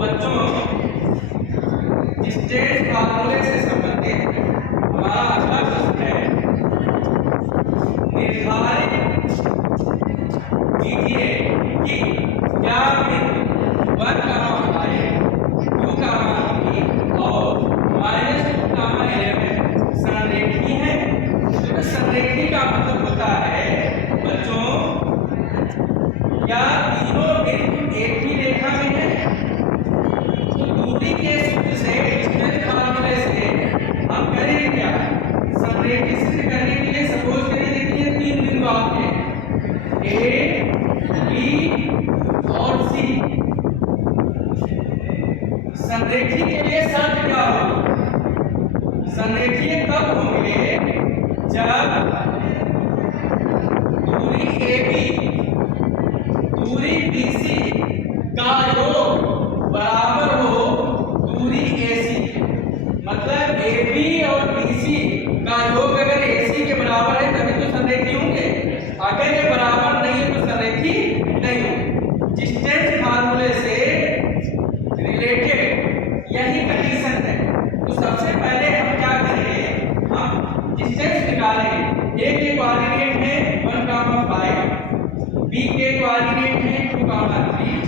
बच्चों डिस्टेंस फार्मूले से संबंधित हमारा अगला प्रश्न है, निर्धारित कीजिए कि क्या बिंदु 1, 5, 2, 3 और -2, 11 संरेखीय है। तो संरेखीय का मतलब होता है बच्चों, क्या तीनों बिंदु एक ही रेखा में है। तो दूरी के सूत्र से, डिस्टेंस फार्मूले से हम करेंगे क्या, संरेखीय सिद्ध करने के लिए सपोज करिए, देखिए 3 बिंदु आपके ए, बी और सी। संरेखीय के लिए शर्त क्या होगी, संरेखीय कब होंगे जब दूरी AB दूरी BC का योग बराबर हो दूरी AC। मतलब AB और BC का योग अगर AC के बराबर है तभी तो संरेखीय होंगे, अगर ये बराबर नहीं है तो संरेखीय नहीं होंगे। डिस्टेंस फार्मूले से रिलेटेड यही कंडीशन है। तो सबसे पहले हम क्या करेंगे, हम डिस्टेंस निकालेंगे। ए के कोऑर्डिनेट है 1, 5, बी के कोऑर्डिनेट है 2, 3,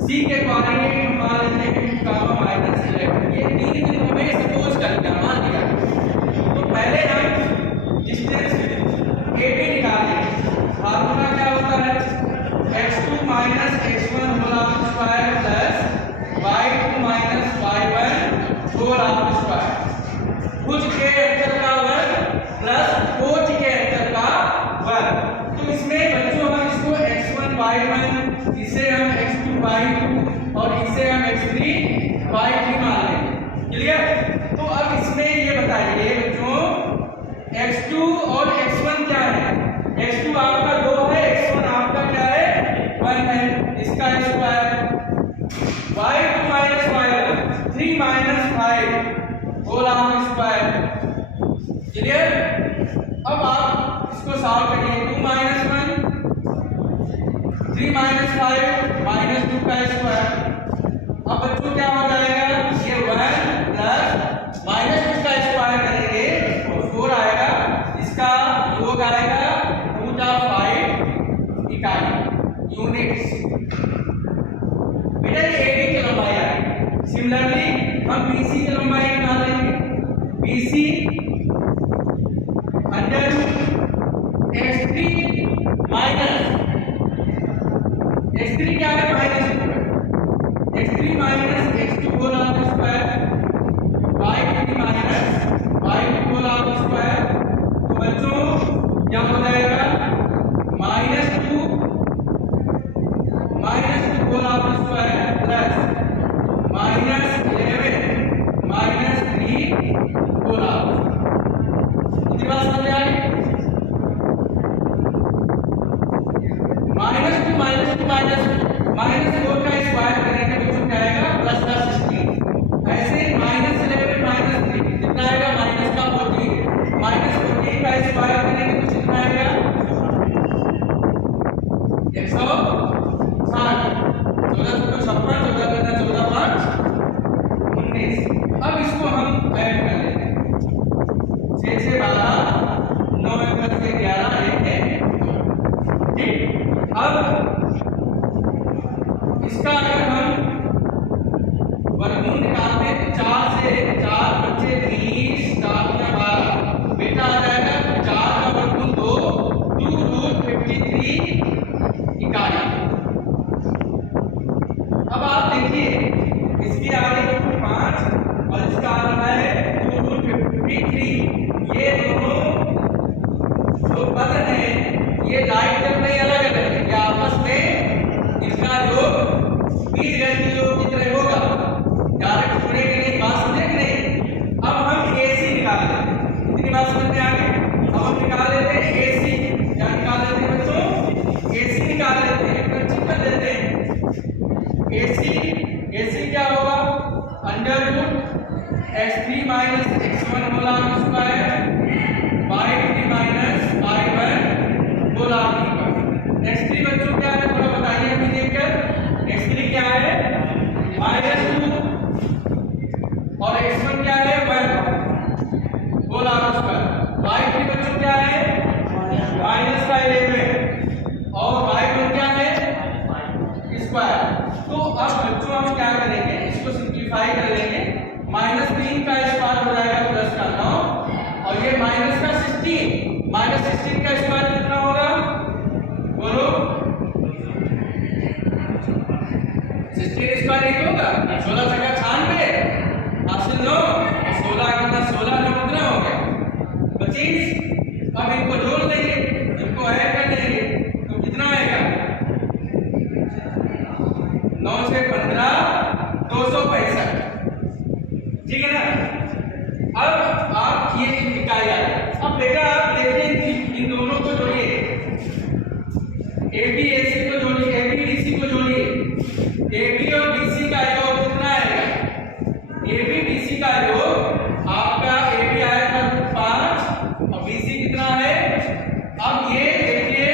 सी के कोऑर्डिनेट हम मान लेते हैं 2, -11। ये 3 बिंदु हमें सपोज करके मान लिया। तो पहले हम डिस्टेंस ए बी निकालेंगे। फार्मूला क्या होता है, x2 - x1 whole square plus y2 - y1 whole square, भुज के अंतर का वर्ग प्लस कोण के अंतर का वर्ग। तो इसमें बच्चों हम इसको x1 y1, इसे हम x2 y2 और इसे हम x3 y3 मान लेंगे। क्लियर। तो अब इसमें ये बताइए बच्चों, x2 और x1 क्या है, x2 आपका 2 है, x1 आपका क्या है 1 है, इसका square y2 - y1 3 - 5 whole square. Clear. अब आप इसको सॉल्व करिए, 2 - 1 3 - 5 -2 का स्क्वायर। अब बच्चों क्या हो जाएगा, ये 1 प्लस -2 का स्क्वायर करेंगे और 4 आएगा, इसका योग आएगा 2 इकाई यूनिट्स। बेटा ये AB की लंबाई आएगी। सिमिलरली हम BC की लंबाई निकालेंगे। BC under x3 minus x3 क्या है -2, x3 minus x2 whole square, y3 minus y2 whole square. तो बच्चों क्या हो जाएगा, -2 होल स्क्वायर प्लस -11 -3 होल। इतनी बात समझ आ गई। -2 -4 का स्क्वायर करेंगे बच्चों क्या आएगा, +16। ऐसे -11 -3 कितना आएगा, -14 -14 का स्क्वायर करेंगे तो कितना आएगा 160। 14 को 56, 14 × 14 5 19। अब इसको हम ऐड कर लेते हैं, 6 से 12 9 + 11 1 है। ठीक। अब इसका अगर हम वर्गमूल निकालते हैं, 4 से 4 बच्चे 30 4 × 12 बेटा आ जाएगा 4 का वर्गमूल 2 इकाई। अब आप देखिए इसकी आ रही है 5 और इसका आ रहा है 2 ये दोनों जो पद हैं ये लाइट तक नहीं अलग अलग है, या आपस में इसका योग बीजगणितीय योग की तरह होगा, डायरेक्ट जुड़ेंगे नहीं। बात समझे कि नहीं। अब हम AC निकाल लेते हैं, इतनी बात समझ में आ गई। अब हम निकाल लेते हैं AC, क्या निकाल लेते हैं बच्चों, AC निकाल लेते हैं, कंसिडर कर लेते हैं। AC क्या होगा, √(x3 - x1) whole square y3 - y1 whole square. x3 बच्चों क्या है, थोड़ा बताइए हमें देखकर। x3 क्या है, अब बच्चों हम क्या करेंगे, इसको सिंप्लीफाई कर लेंगे। -3 का स्क्वायर हो जाएगा प्लस का 9, और ये माइनस का 16 का स्क्वायर कितना होगा बोलो? 16 स्क्वायर एक होगा, 16 छक्का 96 हासिल 9, 16 का 16 9 कितना हो गया 25। अब इनको जोड़ देंगे, इनको ऐड कर देंगे, तो कितना आएगा 9 से 15 265, ठीक है ना। अब आप ये इकाई आ गया। अब बेटा आप देखें इन दोनों को जोड़िए, AB AC को जोड़िए, AB DC को जोड़िए। AB और DC का योग कितना आएगा? AB DC का योग आपका AB आएगा 5 और BC कितना है? अब ये देखिए,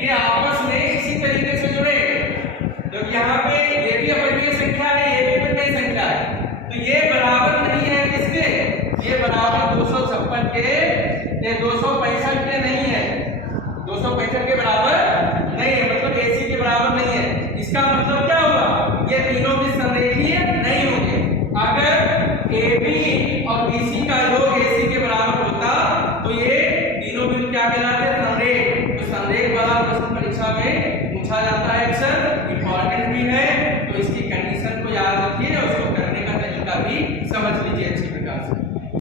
ये आपस में इसी तरीके से जुड़े, तो यहाँ पे ये भी अपनी संख्या है, ये भी अपनी संख्या है, तो ये बराबर नहीं है किसके? ये बराबर 256 के, ये 265 के नहीं है, 265 के बराबर नहीं है, मतलब AC के बराबर नहीं है। इसका मतलब क्या होगा? ये तीनों भी समरेखीय नहीं होंगे। अगर AB और BC का योग AC के बराबर होता तो ये तीनों बिंदु क्या कहलाते? समरेख। तो समरेख वाला प्रश्न परीक्षा में पूछा जाता है, अक्सर इंपॉर्टेंट भी है, तो इसकी कंडीशन को याद रखिए और उसको करने का तरीका भी समझ लीजिए।